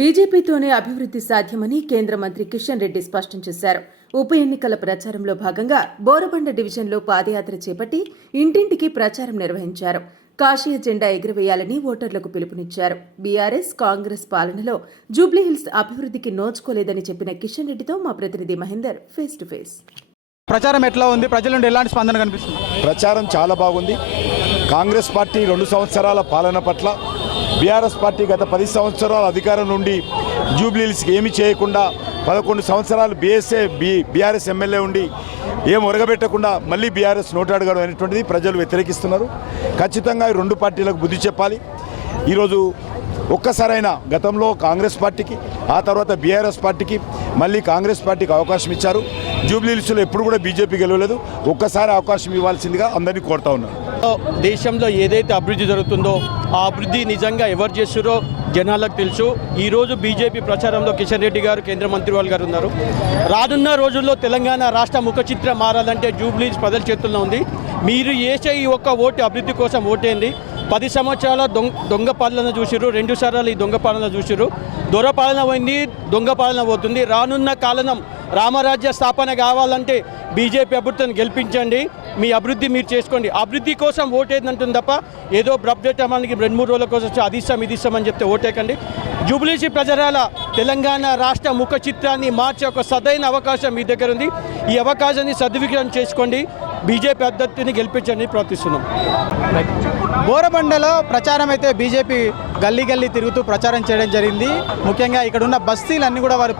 బీజేపీతోనే అభివృద్ధి సాధ్యమని కేంద్ర మంత్రి కిషన్ రెడ్డి స్పష్టం చేశారు. ఉప ఎన్నికల ప్రచారంలో భాగంగా బోరబండ డివిజన్లో పాదయాత్ర చేపట్టి ఇంటింటికి ప్రచారం నిర్వహించారు. కాషాయ జెండా ఎగురవేయాలని ఓటర్లకు పిలుపునిచ్చారు. బీఆర్ఎస్ కాంగ్రెస్ పాలనలో జూబ్లీహిల్స్ అభివృద్ధికి నోచుకోలేదని చెప్పిన కిషన్ రెడ్డితో మా ప్రతినిధి మహేందర్ ఫేస్ టు ఫేస్. ప్రచారం ఎట్లా ఉంది? ప్రజల నుండి ఎలాంటి స్పందన కనిపిస్తుంది? ప్రచారం చాలా బాగుంది. కాంగ్రెస్ పార్టీ రెండు సంవత్సరాల పాలన పట్ల బీఆర్ఎస్ పార్టీ గత పది సంవత్సరాల అధికారం నుండి జూబ్లీహిల్స్కి ఏమి చేయకుండా పదకొండు సంవత్సరాలు బీఎస్ఏ బీ బీఆర్ఎస్ ఎమ్మెల్యే ఉండి ఏం ఒరగబెట్టకుండా మళ్ళీ బీఆర్ఎస్ నోటాడగడం అనేటువంటిది ప్రజలు వ్యతిరేకిస్తున్నారు. ఖచ్చితంగా ఈ రెండు పార్టీలకు బుద్ధి చెప్పాలి. ఈరోజు ఒక్కసారైనా గతంలో కాంగ్రెస్ పార్టీకి ఆ తర్వాత బీఆర్ఎస్ పార్టీకి మళ్ళీ కాంగ్రెస్ పార్టీకి అవకాశం ఇచ్చారు. జూబ్లీహిల్స్లో ఎప్పుడు కూడా బీజేపీ గెలవలేదు. ఒక్కసారి అవకాశం ఇవ్వాల్సిందిగా అందరినీ కోరుతా ఉన్నారు దేశంలో ఏదైతే అభివృద్ధి జరుగుతుందో ఆ అభివృద్ధి నిజంగా ఎవరు చేస్తారో జనాలకు తెలుసు. ఈరోజు బీజేపీ ప్రచారంలో కిషన్ రెడ్డి గారు కేంద్ర మంత్రి వాళ్ళు గారు ఉన్నారు. రానున్న రోజుల్లో తెలంగాణ రాష్ట్ర ముఖ చిత్రం మారాలంటే జూబ్లీస్ ప్రజల చేతుల్లో ఉంది. మీరు వేసే ఈ ఒక్క ఓటు అభివృద్ధి కోసం ఓటేంది పది సంవత్సరాల దొంగ దొంగ పాలన చూసిరు రెండు సార్లు ఈ దొంగ పాలన చూసిరు దొర పాలన పోయింది దొంగ పాలన పోతుంది. రానున్న కాలం రామరాజ్య స్థాపన కావాలంటే బీజేపీ అభివృద్ధిని గెలిపించండి. మీ అభివృద్ధి మీరు చేసుకోండి. అభివృద్ధి కోసం ఓటేదంటుంది తప్ప ఏదో బ్రబ్జటమానికి రెండు మూడు రోజుల కోసం వచ్చి అది ఇస్తాం ఇది ఇస్తామని చెప్తే ఓటేకండి జూబ్లీసీ ప్రజరాల తెలంగాణ రాష్ట్ర ముఖ చిత్రాన్ని మార్చే ఒక సదైన అవకాశం మీ దగ్గర ఉంది. ఈ అవకాశాన్ని సద్వినియోగం చేసుకోండి. బీజేపీ అభ్యర్థిని గెలిపించండి ప్రార్థిస్తున్నాం. బోరబండలో ప్రచారం అయితే బీజేపీ గల్లీ గల్లీ తిరుగుతూ ప్రచారం చేయడం జరిగింది. ముఖ్యంగా ఇక్కడ ఉన్న బస్తీలన్నీ కూడా వారు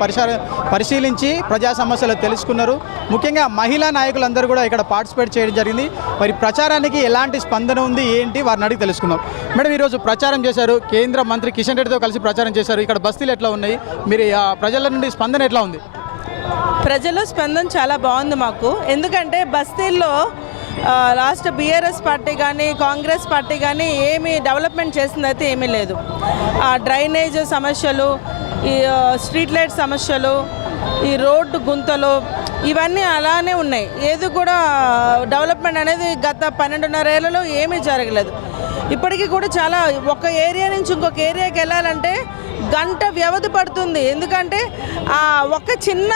పరిశీలించి ప్రజా సమస్యలు తెలుసుకున్నారు. ముఖ్యంగా మహిళా నాయకులందరూ కూడా ఇక్కడ పార్టిసిపేట్ చేయడం జరిగింది. మరి ప్రచారానికి ఎలాంటి స్పందన ఉంది ఏంటి వారిని అడిగి తెలుసుకున్నాం మేడం ఈరోజు ప్రచారం చేశారు. కేంద్ర మంత్రి కిషన్ రెడ్డితో కలిసి ప్రచారం చేశారు. ఇక్కడ బస్తీలు ఎట్లా ఉన్నాయి? మీరు ఆ ప్రజల నుండి స్పందన ఎట్లా ఉంది? ప్రజల స్పందన చాలా బాగుంది మాకు. ఎందుకంటే బస్తీల్లో లాస్ట్ బీఆర్ఎస్ పార్టీ కానీ కాంగ్రెస్ పార్టీ కానీ ఏమీ డెవలప్మెంట్ చేసిందైతే ఏమీ లేదు. ఆ డ్రైనేజ్ సమస్యలు ఈ స్ట్రీట్ లైట్ సమస్యలు ఈ రోడ్డు గుంతలు ఇవన్నీ అలానే ఉన్నాయి. ఏది కూడా డెవలప్మెంట్ అనేది గత పన్నెండున్నర ఏళ్ళలో ఏమీ జరగలేదు. ఇప్పటికీ కూడా చాలా ఒక ఏరియా నుంచి ఇంకొక ఏరియాకి వెళ్ళాలంటే గంట వ్యవధి పడుతుంది. ఎందుకంటే ఒక చిన్న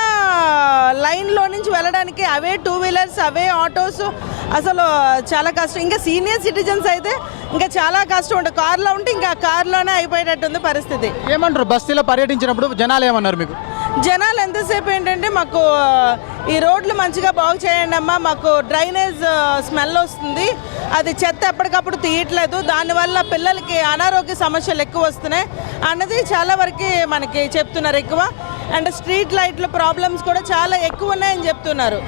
లైన్లో నుంచి వెళ్ళడానికి అవే టూ వీలర్స్ అవే ఆటోస్ అసలు చాలా కష్టం. ఇంకా సీనియర్ సిటిజన్స్ అయితే ఇంకా చాలా కష్టం ఉంటుంది కార్లో ఉంటే ఇంకా కార్లోనే అయిపోయేటట్టుంది పరిస్థితి. ఏమంటారు? బస్తీలో పర్యటించినప్పుడు జనాలు ఏమన్నారు మీకు? జనాలు ఎంతసేపు ఏంటంటే మాకు ఈ రోడ్లు మంచిగా బాగు చేయండి అమ్మా మాకు డ్రైనేజ్ స్మెల్ వస్తుంది. అది చెత్త ఎప్పటికప్పుడు తీయట్లేదు. దానివల్ల పిల్లలకి అనారోగ్య సమస్యలు ఎక్కువ వస్తున్నాయి. అన్నది చాలా వరకు మనకి చెప్తున్నారు ఎక్కువ. అండ్ స్ట్రీట్ లైట్ల ప్రాబ్లమ్స్ కూడా చాలా ఎక్కువ ఉన్నాయని చెప్తున్నారు.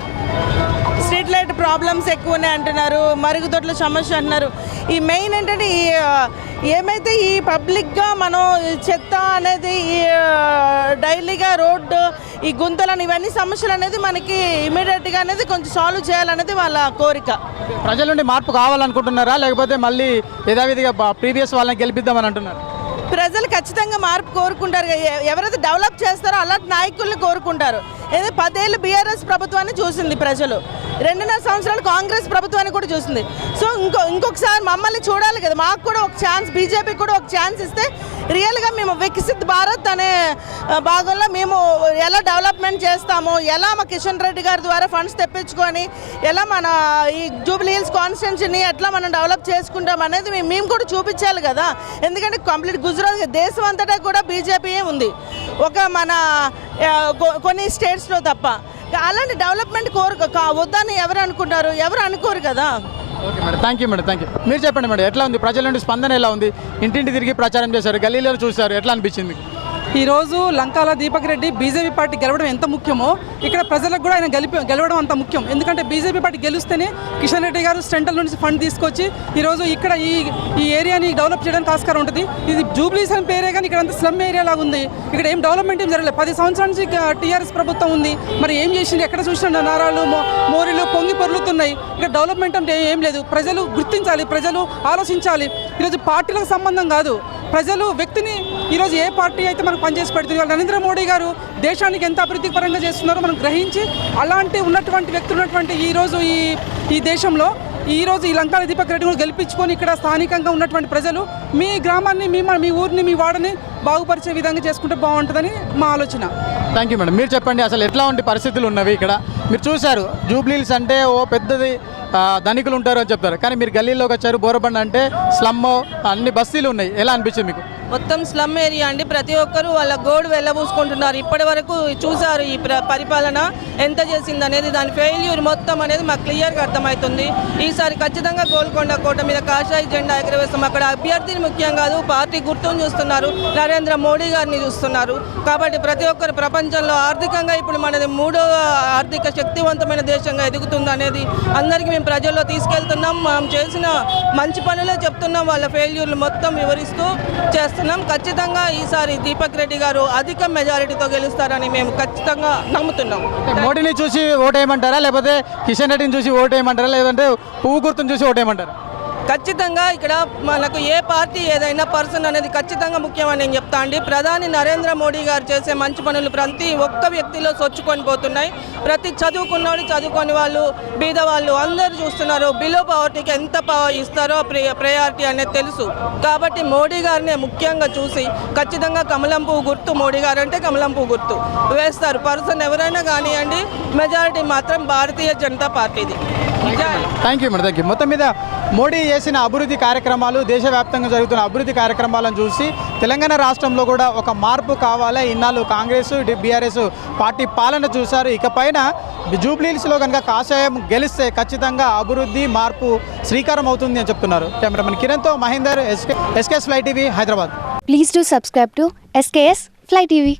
స్ట్రీట్ లైట్ ప్రాబ్లమ్స్ ఎక్కువ ఉన్నాయి అంటున్నారు. మరుగుదొడ్ల సమస్య అంటున్నారు. ఈ మెయిన్ ఏంటంటే ఈ ఏమైతే ఈ పబ్లిక్గా మనం చెత్త అనేది ఈ డైలీగా రోడ్డు ఈ గుంతలను ఇవన్నీ సమస్యలు అనేది మనకి ఇమీడియట్గా అనేది కొంచెం సాల్వ్ చేయాలనేది వాళ్ళ కోరిక. ప్రజల నుండి మార్పు కావాలనుకుంటున్నారా? లేకపోతే మళ్ళీ యథావిధిగా ప్రీవియస్ వాళ్ళని గెలిపిద్దామని అంటున్నారు? ప్రజలు ఖచ్చితంగా మార్పు కోరుకుంటారు. ఎవరైతే డెవలప్ చేస్తారో అలాంటి నాయకుల్ని కోరుకుంటారు. ఏదో పదేళ్ళు బీఆర్ఎస్ ప్రభుత్వాన్ని చూసింది ప్రజలు. రెండున్నర సంవత్సరాలు కాంగ్రెస్ ప్రభుత్వాన్ని కూడా చూసింది. సో ఇంకో ఇంకొకసారి మమ్మల్ని చూడాలి కదా. మాకు కూడా ఒక ఛాన్స్ బీజేపీ కూడా ఒక ఛాన్స్ ఇస్తే రియల్గా మేము వికసిత్ భారత్ అనే భాగంలో మేము ఎలా డెవలప్మెంట్ చేస్తాము ఎలా మా కిషన్ రెడ్డి గారి ద్వారా ఫండ్స్ తెప్పించుకొని ఎలా మన ఈ జూబ్లీ హిల్స్ కాన్స్టిట్యున్సీని ఎట్లా మనం డెవలప్ చేసుకుంటాం అనేది మేము మేము కూడా చూపించాలి కదా. ఎందుకంటే కంప్లీట్ గుజరాత్ దేశం అంతటా కూడా బీజేపీయే ఉంది. ఒక మన కొ- కొన్ని స్టేట్స్లో తప్ప. అలాంటి డెవలప్మెంట్ కోరు కా- వద్దని ఎవరు అనుకుంటారు? ఎవరు అనుకోరు కదా. Okay madam thank you madam thank you మీరు చెప్పండి మేడం ఎట్లా ఉంది? ప్రజల నుండి స్పందన ఎలా ఉంది? ఇంటింటి తిరిగి ప్రచారం చేశారు. గల్లీలో చూశారు. ఎట్లా అనిపించింది? ఈరోజు లంకాల దీపక్ రెడ్డి బీజేపీ పార్టీ గెలవడం ఎంత ముఖ్యమో ఇక్కడ ప్రజలకు కూడా ఆయన గెలిపి గెలవడం అంత ముఖ్యం. ఎందుకంటే బీజేపీ పార్టీ గెలిస్తేనే కిషన్ రెడ్డి గారు సెంట్రల్ నుంచి ఫండ్ తీసుకొచ్చి ఈరోజు ఇక్కడ ఈ ఈ ఏరియాని డెవలప్ చేయడానికి ఆస్కారం ఉంటుంది. ఇది జూబ్లీస్ అని పేరే కానీ ఇక్కడ అంత స్లమ్ ఏరియా లాగా ఉంది. ఇక్కడ ఏం డెవలప్మెంట్ ఏం జరగలేదు. పది సంవత్సరాల నుంచి టీఆర్ఎస్ ప్రభుత్వం ఉంది. మరి ఏం చేసింది? ఎక్కడ చూసినా నారాలు మో- మోరీలు పొంగి పొరులుతున్నాయి. ఇక్కడ డెవలప్మెంట్ అంటే ఏం లేదు. ప్రజలు గుర్తించాలి ప్రజలు ఆలోచించాలి. ఈరోజు పార్టీలకు సంబంధం కాదు. ప్రజలు వ్యక్తిని ఈరోజు ఏ పార్టీ అయితే మనకు పనిచేసి పెడుతుంది? నరేంద్ర మోడీ గారు దేశానికి ఎంత అభివృద్ధి పరంగా చేస్తున్నారో మనం గ్రహించి అలాంటి ఉన్నటువంటి వ్యక్తులు ఉన్నటువంటి ఈరోజు ఈ ఈ దేశంలో ఈరోజు ఈ లంకాల దీపక్ రెడ్డి కూడా గెలిపించుకొని ఇక్కడ స్థానికంగా ఉన్నటువంటి ప్రజలు మీ గ్రామాన్ని మీ మీ ఊరిని మీ వాడని బాగుపరిచే విధంగా చేసుకుంటే బాగుంటుందని మా ఆలోచన. థ్యాంక్ యూ మేడం మీరు చెప్పండి అసలు ఎట్లా ఉండి పరిస్థితులు ఉన్నవి ఇక్కడ? మీరు చూశారు జూబ్లీల్స్ అంటే ఓ పెద్దది ధనికులు ఉంటారు అని చెప్తారు. కానీ మీరు గల్లీలోకి వచ్చారు బోరబండ అంటే స్లమ్ అన్ని బస్తీలు ఉన్నాయి. ఎలా అనిపించింది మీకు? మొత్తం స్లమ్ ఏరియా అండి. ప్రతి ఒక్కరూ వాళ్ళ గోడు వెళ్ళబూసుకుంటున్నారు. ఇప్పటి వరకు చూశారు ఈ పరిపాలన ఎంత చేసింది అనేది దాని ఫెయిల్యూర్ మొత్తం అనేది మాకు క్లియర్గా అర్థమవుతుంది. ఈసారి ఖచ్చితంగా గోల్కొండ కోట మీద కాషాయి జెండా ఎగరవేస్తాం. అక్కడ అభ్యర్థిని ముఖ్యం కాదు పార్టీ గుర్తును చూస్తున్నారు. నరేంద్ర మోడీ గారిని చూస్తున్నారు. కాబట్టి ప్రతి ఒక్కరు ప్రపంచంలో ఆర్థికంగా ఇప్పుడు మనది మూడో ఆర్థిక శక్తివంతమైన దేశంగా ఎదుగుతుంది అనేది అందరికీ మేము ప్రజల్లో తీసుకెళ్తున్నాం. మనం చేసిన మంచి పనులే చెప్తున్నాం. వాళ్ళ ఫెయిల్యూర్లు మొత్తం వివరిస్తూ చేస్తున్నాం. ఖచ్చితంగా ఈసారి దీపక్ రెడ్డి గారు అధిక మెజారిటీతో గెలుస్తారని మేము ఖచ్చితంగా నమ్ముతున్నాం. మోడీని చూసి ఓటేయమంటారా? లేకపోతే కిషన్ రెడ్డిని చూసి ఓటేయమంటారా? లేదంటే పువ్వు గుర్తుని చూసి ఓటేయమంటారా? ఖచ్చితంగా ఇక్కడ మనకు ఏ పార్టీ ఏదైనా పర్సన్ అనేది ఖచ్చితంగా ముఖ్యమని నేను చెప్తా అండి. ప్రధాని నరేంద్ర మోడీ గారు చేసే మంచి పనులు ప్రతి ఒక్క వ్యక్తిలో సొచ్చుకొని పోతున్నాయి. ప్రతి చదువుకున్నోడు చదువుకొని వాళ్ళు బీద వాళ్ళు అందరూ చూస్తున్నారు. బిలో పవర్టీకి ఎంత ఇస్తారో ప్రయారిటీ అనేది తెలుసు. కాబట్టి మోడీ గారినే ముఖ్యంగా చూసి ఖచ్చితంగా కమలం పువ్వు గుర్తు మోడీ గారు అంటే కమలం పువ్వు గుర్తు వేస్తారు. పర్సన్ ఎవరైనా కానివ్వండి మెజారిటీ మాత్రం భారతీయ జనతా పార్టీది. Thank you madam thank you మొత్తం మీద మోడీ చేసిన అభివృద్ధి కార్యక్రమాలు దేశవ్యాప్తంగా జరుగుతున్న అభివృద్ధి కార్యక్రమాలను చూసి తెలంగాణ రాష్ట్రంలో కూడా ఒక మార్పు కావాలి. ఇన్నాళ్ళు కాంగ్రెస్ బీఆర్ఎస్ పార్టీ పాలన చూశారు. ఇకపైన జూబ్లీహిల్స్లో కనుక కాషాయం గెలిస్తే ఖచ్చితంగా అభివృద్ధి మార్పు శ్రీకారం అవుతుంది అని చెప్తున్నారు cameraman కిరణ్తో Mahender SK SKS fly TV Hyderabad. Please do subscribe to SKS fly TV